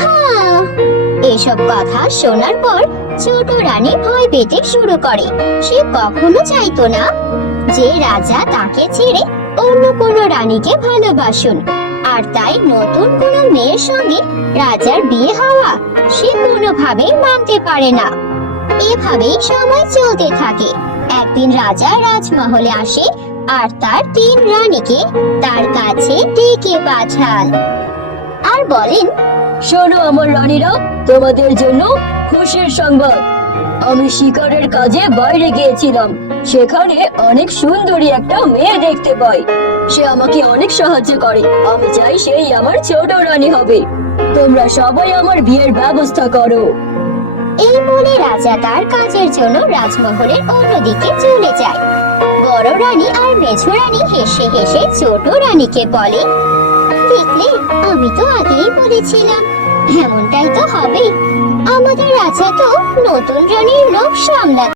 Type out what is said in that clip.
হ্যাঁ, এসব কথা শোনার পর ছোট রানী ভয় পেতে শুরু করে। সে কখনো চাইতো না যে রাজা তাকে ছেড়ে অন্য কোনো রানীকে ভালোবাসুন, আর তাই নতুন কোনো মেয়ের সঙ্গে রাজার বিয়ে হওয়া সে কোনোভাবেই মানতে পারে না। এভাবেই সময় চলতে থাকে। একদিন রাজা রাজমহলে আসে আর তার 3 রানীকে তার কাছে ডেকে পাঠান আর বলেন, শোনো আমার রানীরা, তোমাদের জন্য খুশির সংবাদ। আমি শিকারের কাজে বাইরে গিয়েছিলাম, সেখানে অনেক সুন্দরী একটা মেয়ে দেখতে পাই। সে আমাকে অনেক সাহায্য করে, আমি চাই সেই আমার ছোট রানী হবে। তোমরা সবাই আমার বিয়ের ব্যবস্থা করো। এই বলে রাজা তার কাজের জন্য রাজমহলের অন্যদিকে চলে যায়। বড় রানী আর মেঝো রানী হেসে হেসে ছোট রানীকে বলে, দেখলে, আমি তো আগেই বলেছিলাম এমনটাই তো হবে। আমাদের রাজা তো নতুন রানীর লোভ সামলাতে